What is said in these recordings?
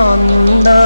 Domini.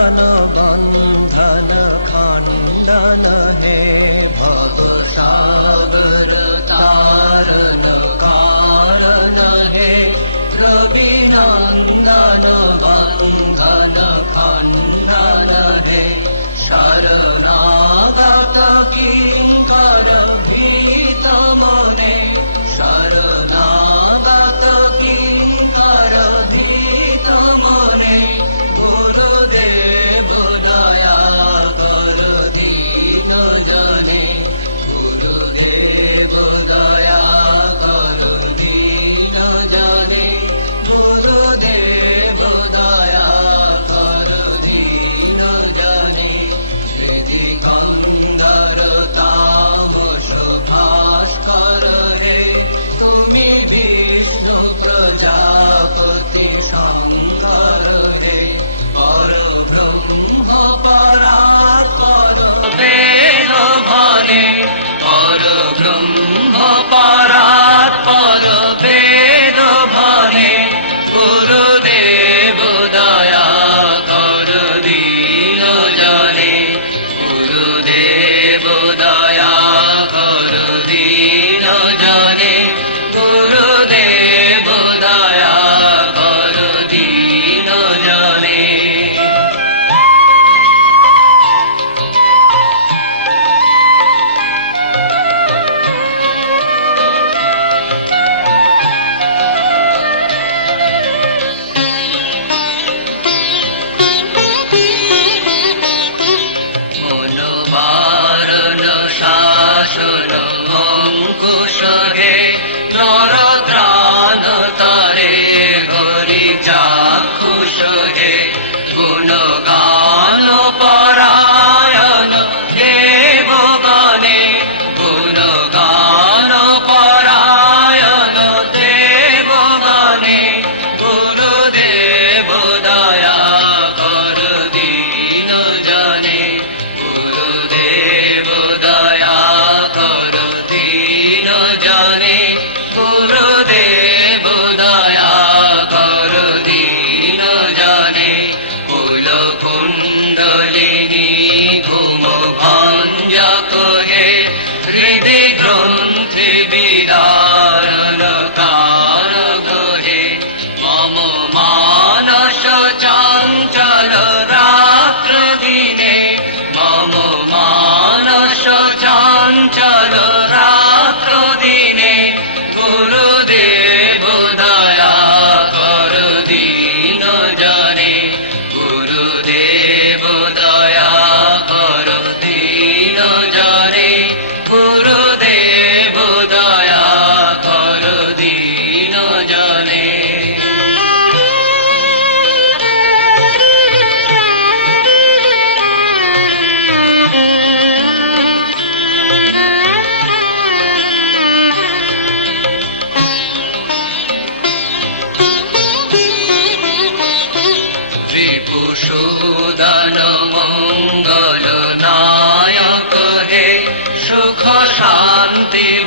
शान्ति